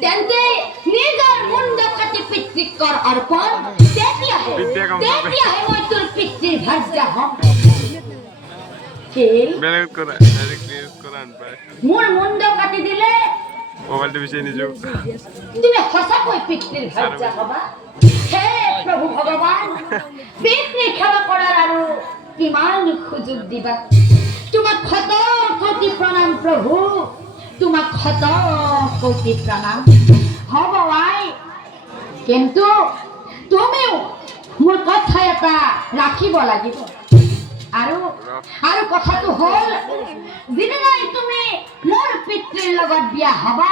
त्यांचे निगर मुंड खाती पितृ कर अर्पण देती आहे মই তোর পিতৃ ভাজ্য হম খেল বেলেগ কৰা ডাইৰেক্ট ইউজ কৰা আনপায় মোৰ মুন্ড কাটি দিলে মোবাইলটো বিচাৰি নিছো তুমি সঁচাকৈ পিতৃ ভাজ্য হবা হে প্ৰভু ভগৱান পিতৃ সেৱা কৰাৰ আৰু কিমান সুযোগ দিবা তোমাক শত কোটি প্ৰণাম প্ৰভু তোমাক শত কোটি প্ৰণাম হ'ব আই কিন্তু তুমিও মোৰ কথা এটা ৰাখিব লাগিব আৰু কথাটো হ'ল যিদিনাই তুমি মোৰ পিতৃৰ লগত বিয়া হবা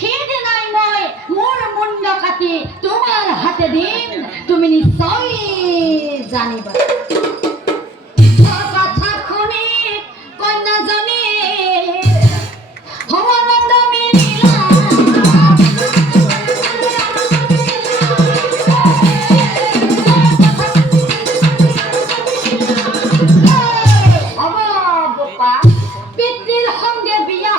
সেইদিনাই মই মোৰ মুণ্ড কাটি তোমাৰ হাতে দিম তুমি নিশ্চয় জানিবা কথা শুনি কন্যাজনী ভৱানন্দ মিলিলা পিতৃৰ সঙ্গে বিয়া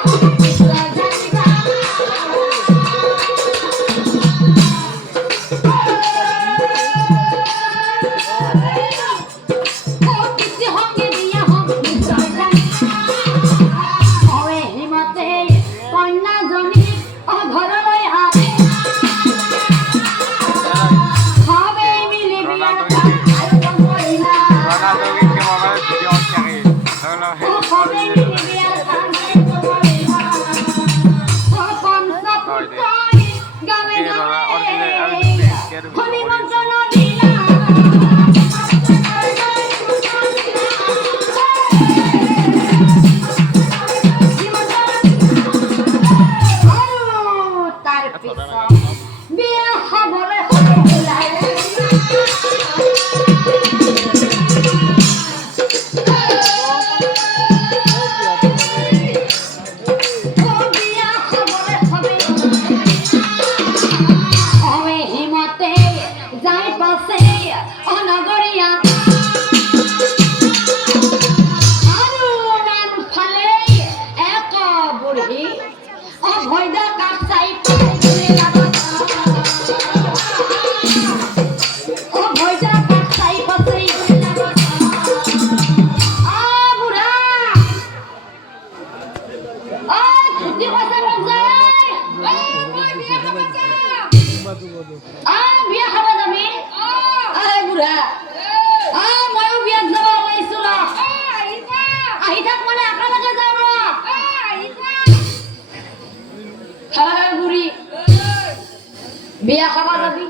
বিয়া খাবা যাবি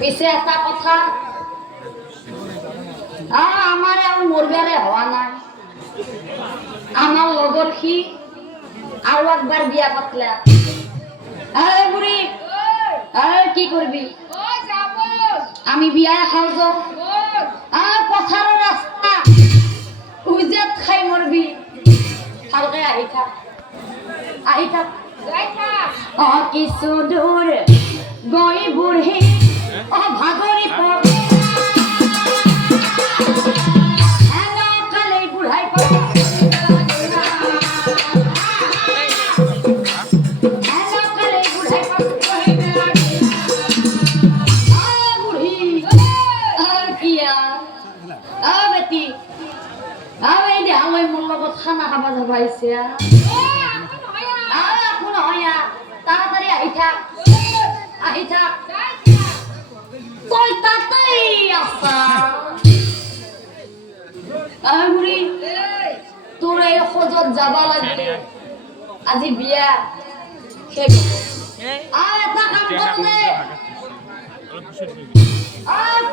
পিছে এটা কথা আমার আর মরবারে হওয়া নাই আমার লগর সি আৰু একবার বিয়া পাতলা বুড়ি কি করবি আমি বিয়া খাও তো পথারের রাস্তা উজাত খাই মরবি ভালকে আহি থাক কিছু দূর গৈ বুঢ়ী ভাগৰি কালে বুঢ়াই বেটি দে মই মোৰ লগত খানা খাব যাব আহিছে তাড়াতাড়ি আহি থাক তই তাতেই আছা বুঢ়ী তোৰ এই খোজত যাব লাগে আজি বিয়া শেষ এটা কাম কৰো দে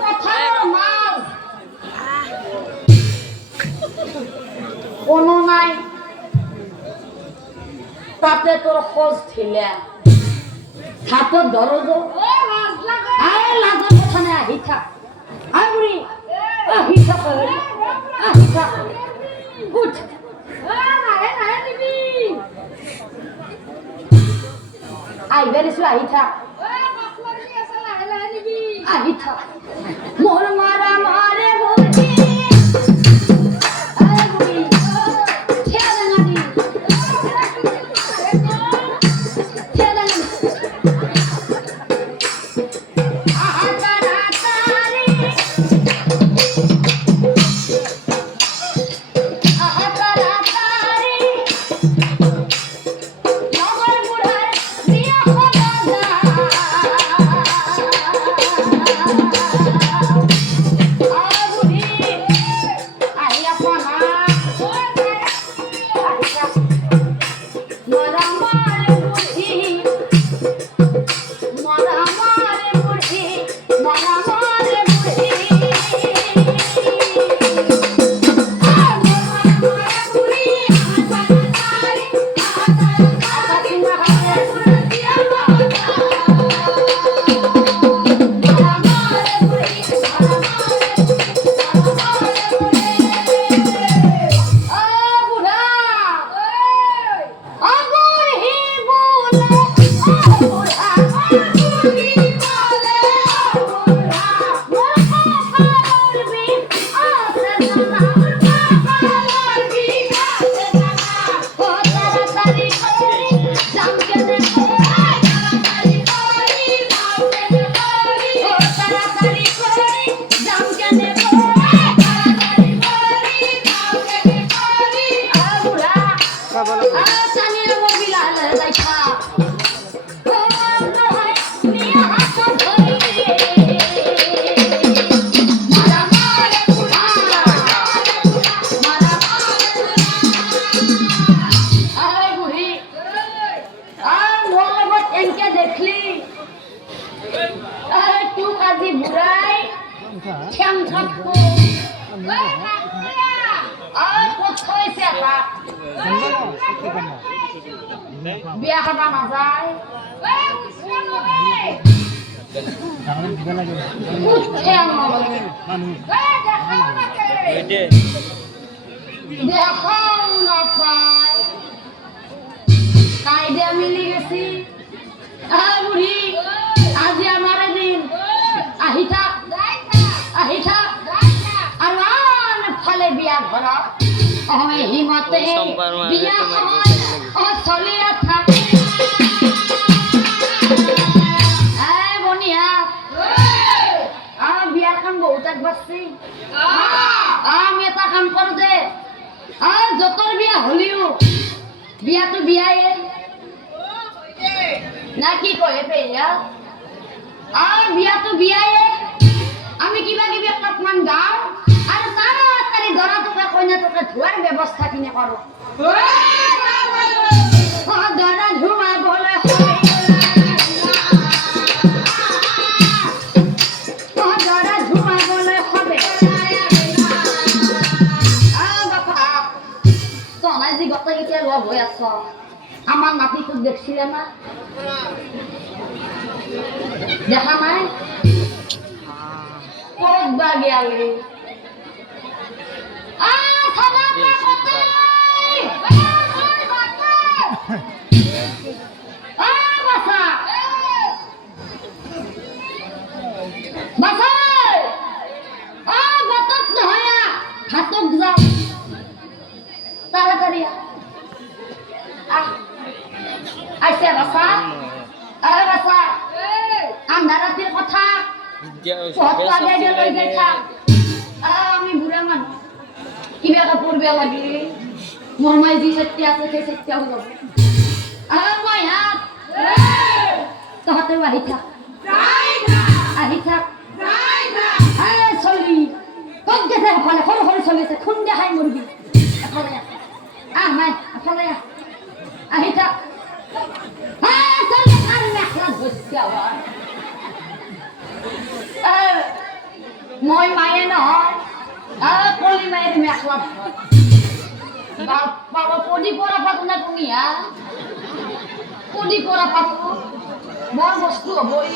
পথাৰৰ মাছ কোনো নাই তাতে তোর খোঁজ ছিলে হাতত ধরো লাজর কথা নাই আহি থাক বুড়ি আহি থাক উঠ আইবা দিছো আহি থাক মোর মারা মারে বুঝি বুড়ি ছেড়ে না দি আমি বুড়াই ঠ্যাং থাকবো আর কোথায় হয়েছে এটা বিয়া খাবা না যায় দেখাও না পাই কায়দা মিলি গেছি বুড়ি আজি আমার দিন আহি থাক আর ফলে বিয়া ঘর হিমতে বিয়া চলিয়া থাক বনিয়া বিয়ার কাম বহুত আগবাড়ছি আমি এটা কাম করো দে যতর বিয়া হলিও বিয়াতো বিয়াই না কি কয়ে পেয়া বিয়াতো বিয়াই আমি কিবা কিবি কাপমান গাও আর তাড়াতাড়ি ধরা তোকে কইনা তোকে ধোয়ার ব্যবস্থা কিনে করো ধরা ধুমা বলে ধরা ধুমা বলে হবে বাপা তোনাই যে গত গিয়ে লগ হয়ে আছ আমার নাতি তো দেখছিলে না দেখা নাই কতবার গেলে তাড়াতাড়ি আইসে বাসা বাসা আমরা রাতের কথা আমি বুড়া মানুষ কিবা কাপড় বেয়া লাগে মোর মাই যি সত্যি আছে সেই সত্যি হব মই হাত তহঁতেও আহি থাক চলি কত গেছে এফালে সৰু সৰু চলি আছে খুন দেখাই মৰবি এফালে মাই এফালে আহি থাক মই মায়ে নহয় কলি মায়ের মেখলা বাবা পদি পরা পাতো না তুমি পদি পরা পাতো বড় বস্তু হবই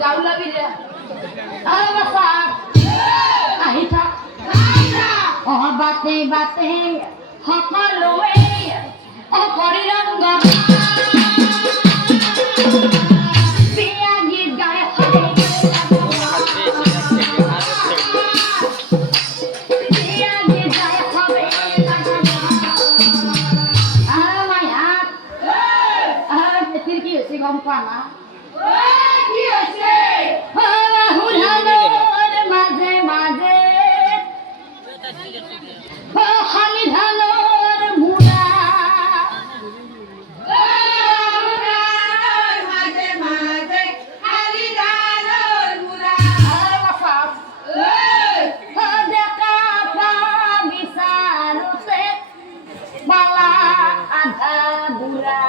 গাউলা বিলে বাপা আহি থাক বাতে বাতে সকলোৱে কৰি ৰংগ বিয়া গীত গাই গম পা না কি হৈছে মাঝে মাঝে খালি ধানৰ মুড়া মাঝে মাঝে খালি ধানৰ মুড়া দেখা পা বিচাৰোতে বালা আধা বুঢ়া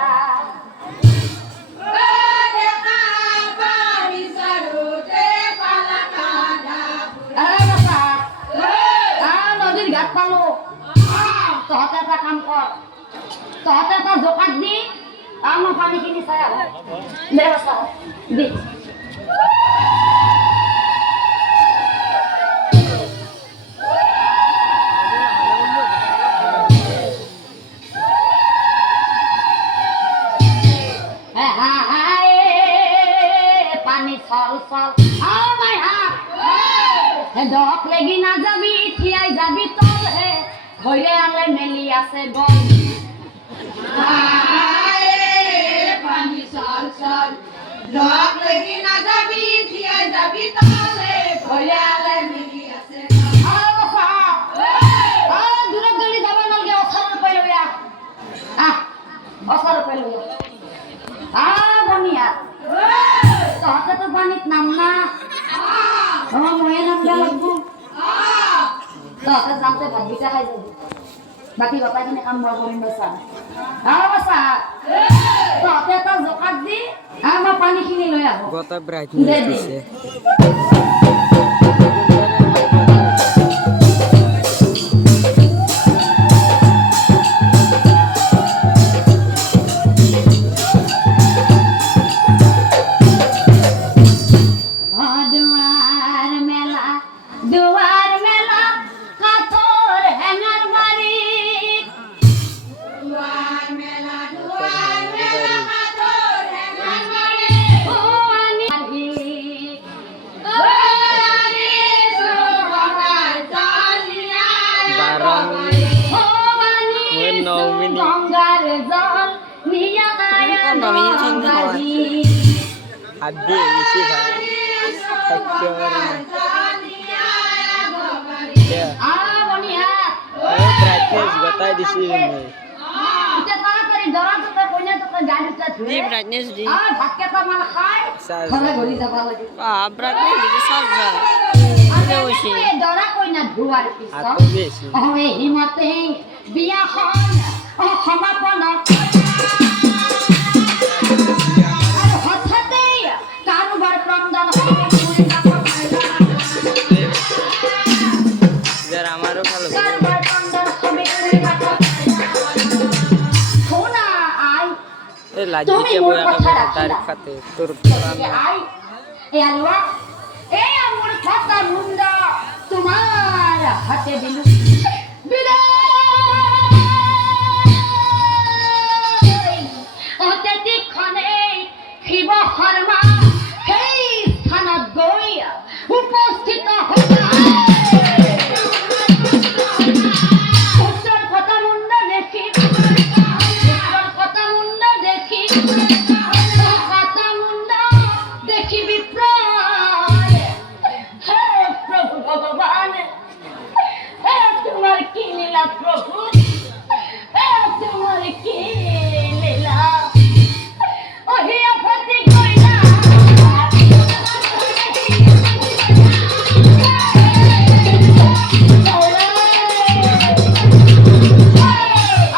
তহঁতে এটা কাম কৰ তহঁতে এটা জোকাত দি মই পানীখিনি চাই আহো দে বাচা দি পানী চল চল মাই হাত ডক লাগি না যাবি থিয়াই যাবি তল হে ঘরে আলে মেলি আছে গল পানি চল চল ডক লাগি না যাবি থিয়াই যাবি তল হে ঘরে আলে মেলি আছে দূরে দূরে যাবা নালগে অসার পাই লইয়া অসার পাই লইয়া বনিয়া তহঁতে তো পানিত নাম না ময়ে নামবা লাগবো তহঁতে যাওঁতে ভাতকেইটা খাই যাবি বাকী গোটাইখিনি কাম মই কৰিম বাচা বাচা তহঁতে এটা জোকাত দি মই পানীখিনি কিনি লৈ আহো গত ব্রাইটনেস দে দি। দিছে দুয়ার মেলা কাঠর হ্যাঙ্গার বাড়ি ও আনি বারং গঙ্গার জল নিয়া আদি বেশি ভাই থাকতে পারে ব্রাইটনেস গতাই দিছি নেই দি ব্রাইটনেস দি সাজ ব্রাইটনেস দি সব যায় আতো বেশি হিমতে বিয়াখন সমাপন আৰু হঠাতে কাৰোবাৰ ক্ৰন্দন যার আমারও ভালো কাৰোবাৰ ক্ৰন্দন হবে শোনা আই এই লাজিকে বয়া তারিখ খাতে তোর পুরানো আই এ আলুয়া এ আমার ছাতা মুন্ডা তোমার হাতে দিলু অত্যধিকক্ষণে শিৱ শৰ্মা সেই স্থানত গৈ উপস্থিত উত্তৰ কথা মুণ্ড দেখি বিপ্ৰয় হে প্ৰভু ভগৱান হে তোমাৰ কি লীলা প্ৰভু হে তোমাৰ কি লীলা অহিয়া ফতি কইলা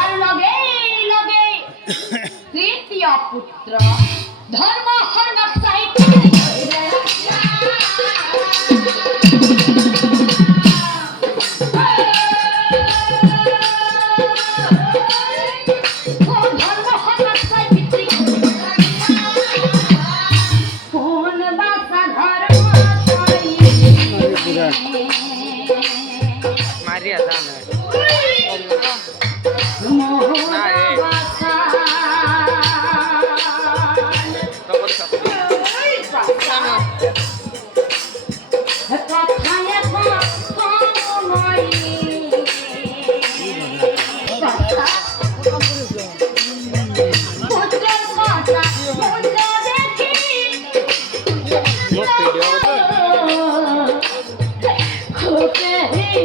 আৰু লগে তৃতীয় পুত্ৰ ধৰ্ম শৰণক চাহিত মারিয়া জানা তখন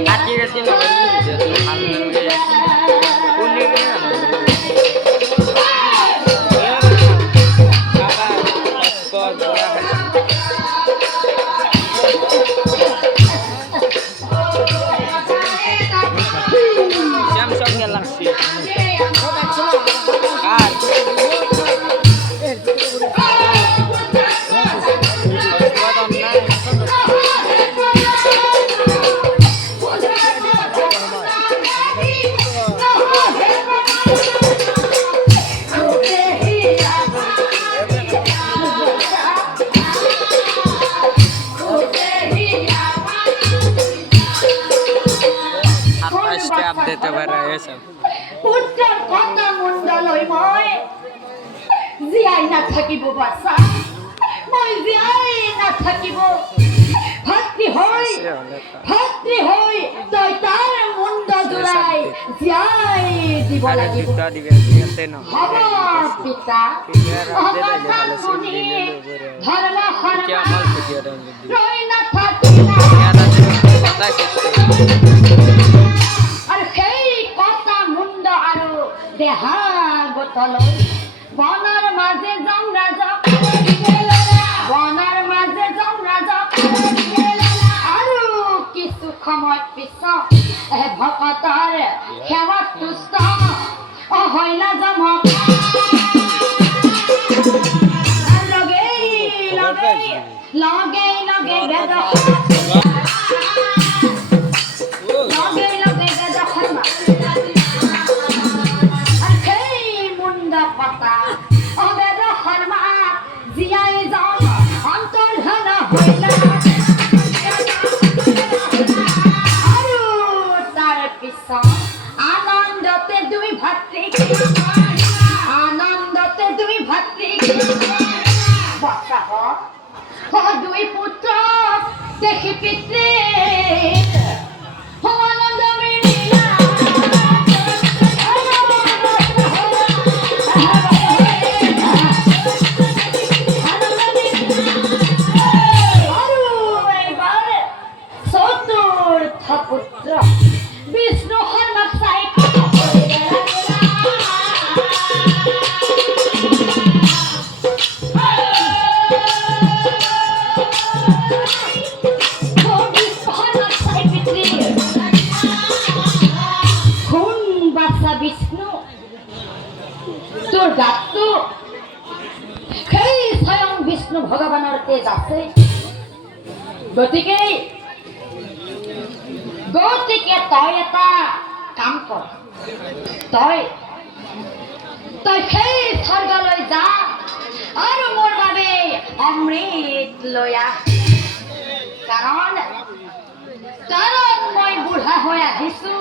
কাটি কাটি Samsung Galaxy আর দিতে পারে এসব পুত্ৰৰ কথা মণ্ডলৈ মই জীয়াই নাথাকিব বাছা মই জীয়াই নাথাকিব ভাতৃ হৈ তই তাৰ মুণ্ড জোৰাই জীয়াই দিব লাগিব হ'ব পিতা অৱস্থা শুনি ধৰ্ম শৰ্মা ৰৈ নাথাকিলা আৰু সেই কটা মুণ্ড আৰু দেহাগতলৈ বনৰ মাজে যাওঁ ৰাজক আৰু কিছু সময় পিছত ভকতৰ সেৱাত তুষ্ট অহৈলা জমক লগেই লগে লগে বেদ লগে লগে বেদ হরমা আর সেই মুন্ডা পাতা ও বেদ হরমা জিয়াই যাও অন্তর ঘন হইলা আৰু তার পিছত আনন্দতে দুই ভাতৃ আনন্দতে দুই ভাতৃ বর্ষা দুই পুত্র দেখি পিতৃ আনন্দ মিলিলা চতুর্থ পুত্র বিষ্ণু হন্যাসাই বিষ্ণু তোর গাতটো সেই স্বয়ং বিষ্ণু ভগৱানৰ তেজ আছে গতিকে তই এটা কাম কৰ তই সেই স্বৰ্গলৈ যা আৰু মোৰ বাবে অমৃত লৈ আহ কাৰণ মই বুঢ়া হৈ আহিছো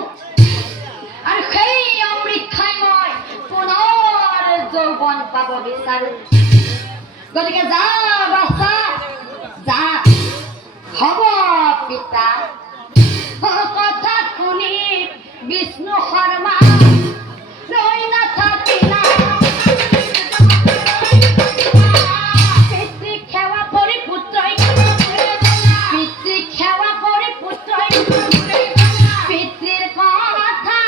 আৰু সেই অমৃত খাই মই পুনৰ যৌৱন পাব বিচাৰো গতিকে যা বাছা যা হ'ব পিতা কথা শুনি বিষ্ণু শৰ্মা ৰৈ নাথাকিলা পিতৃ সেৱা কৰি পুত্ৰই পিতৃ সেৱা কৰি পুত্ৰই পিতৃৰ কথা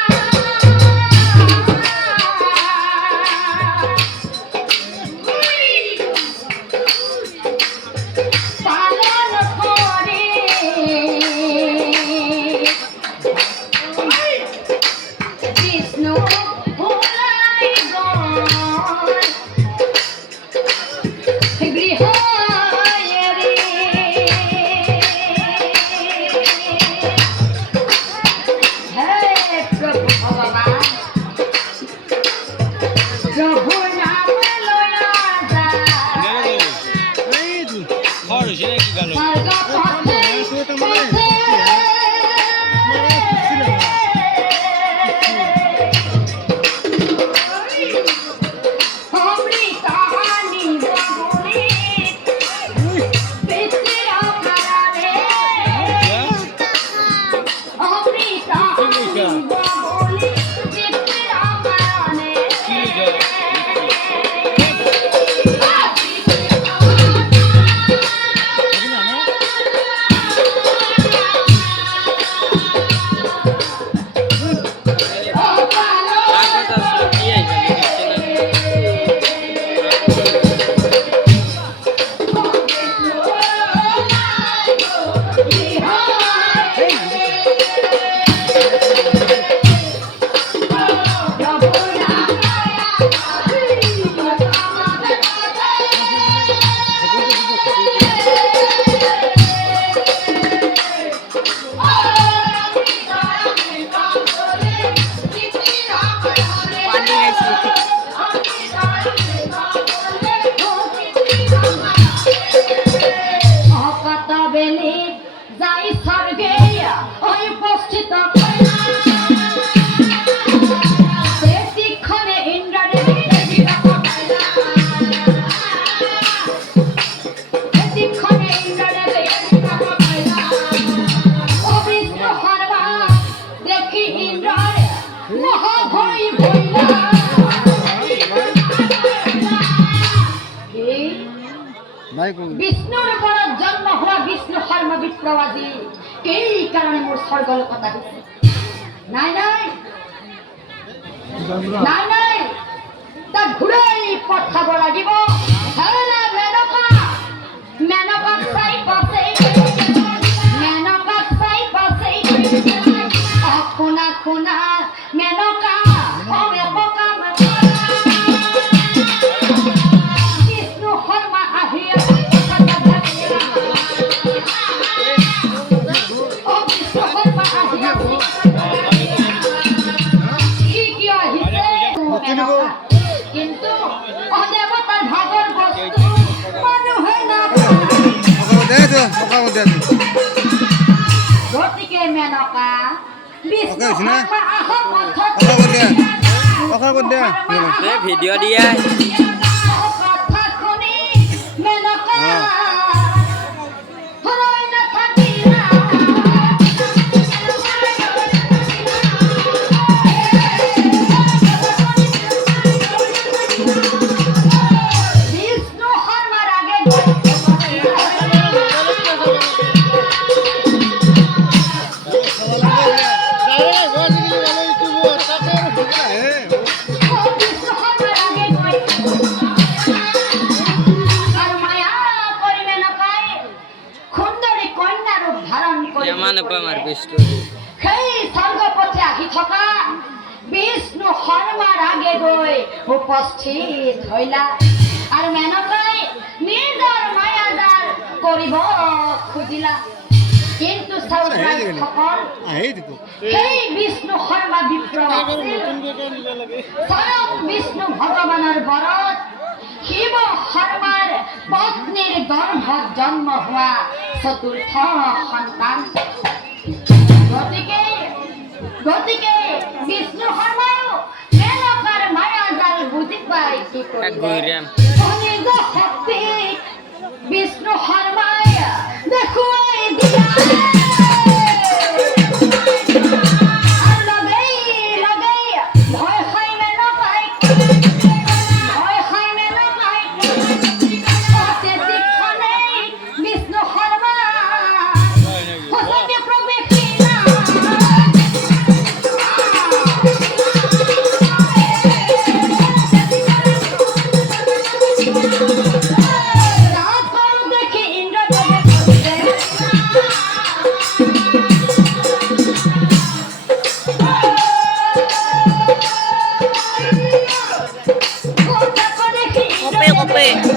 বিষ্ণুৰ ওপৰত জন্ম হোৱা বিষ্ণু শৰ্মা বিপ্লবাদী এই কাৰণে মোৰ স্বৰ্গলোকত আহিছে নাই নাই নাই নাই তাক ঘূৰাই পঠাব লাগিব মেনকা মেনকাক চাই পাছে শুনা শুনা মেনকা বিষ্ণু শৰ্মা আহি বিষ্ণু Okay, sini. শর্মা আহ কথা Apa kau dia? Apa kau dia? এ ভিডিও দিয়ে কথা শুনি মেনকা হরই না থাকিলা বিষ্ণু শর্মার আগে মানে আমার বিষ্ণু বিষ্ণু শর্মার আগে গৈ উপস্থিত হইলা আর মেনকাই নিজৰ মায়াজাল কৰিব খুজিলা কিন্তু সকল সেই বিষ্ণু শৰ্মা বিপ্ৰ স্বয়ং বিষ্ণু ভগৱানৰ বৰত শিৱ শৰ্মাৰ পত্নীৰ গৰ্ভত জন্ম হোৱা চতুৰ্থ সন্তান গতিকে বিষ্ণু শৰ্মায়ো মেনকাৰ মায়াজাল বুজি পাই কি কৰিলে অনিজ শক্তি বিষ্ণু শৰ্মাই দেখুৱাই দিলা Kope.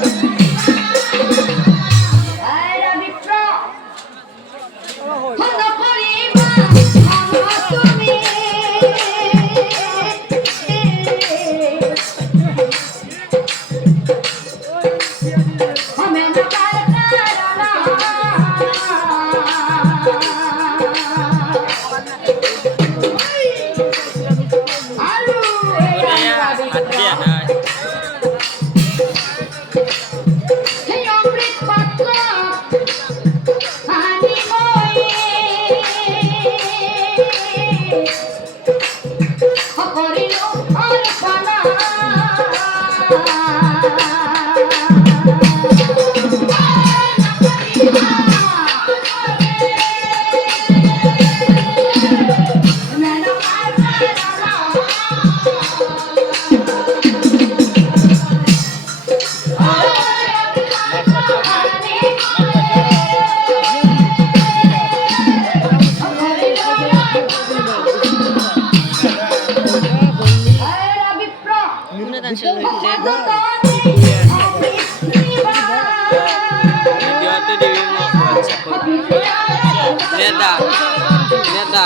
Neta.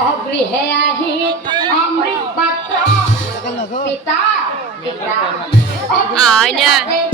অগৃহে আহি অমৃত পাত্র পিতা Aynen.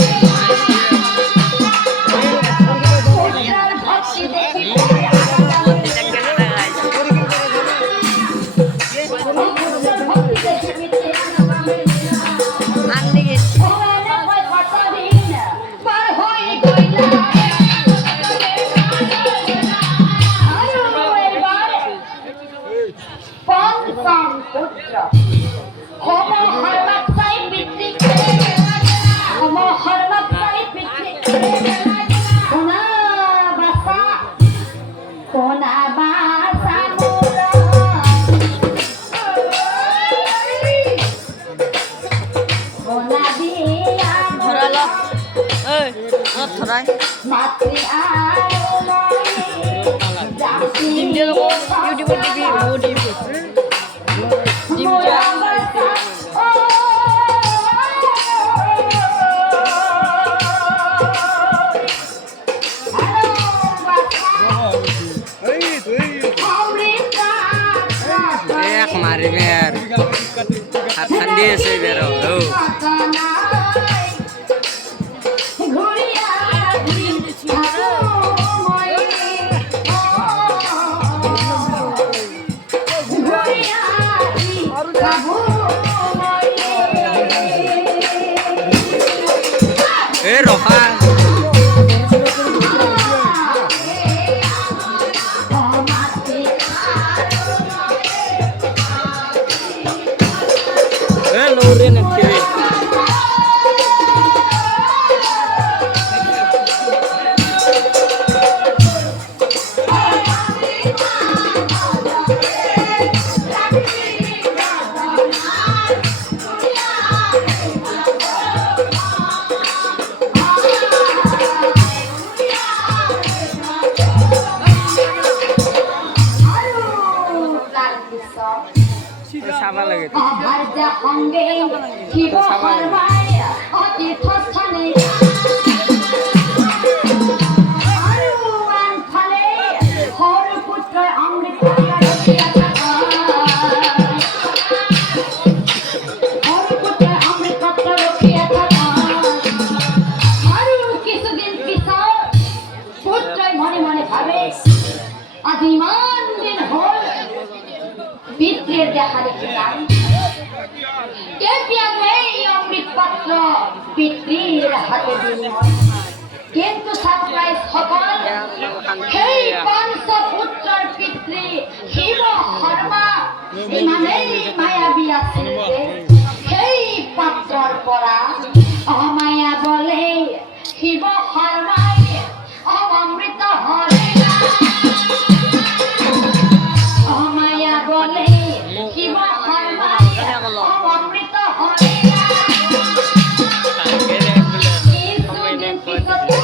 আরে মেয়ার হাত খান দিয়েছে বেরো ও এ রফা এ লোরে নাকি সাবা লাগে মনে মনে ভাবে আদিমান দিন হল পিতৃর দেখা দেখি নাই কে পিয়াবে এই অমৃত পাত্র পিতৃর হাতে দিল কিন্তু সারপ্রাইজ সকল সেই পাঁচ পুত্রের পিতৃ শিব শর্মা ইমানেই মায়াবী আছিল যে সেই পাত্ৰৰ পৰা অমায়া বলে শিব শৰ্মাই অমৃত হৰে অমায়া বলে শিব শৰ্মাই অমৃত হৰে কিছুদিন পিছত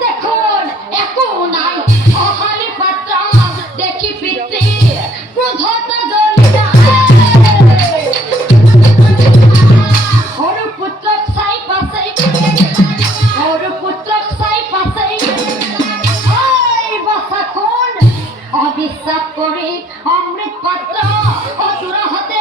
দেখুন একো নাই অহালি পাত্র দেখি পিতৃ ক্রোধত জ্বলিয়া সৰু পুত্ৰক চাই পাছে সৰু পুত্ৰক চাই পাছে বচা কোন অবিশ্বাস কৰি অমৃত পাত্ৰ অসুৰ হাতে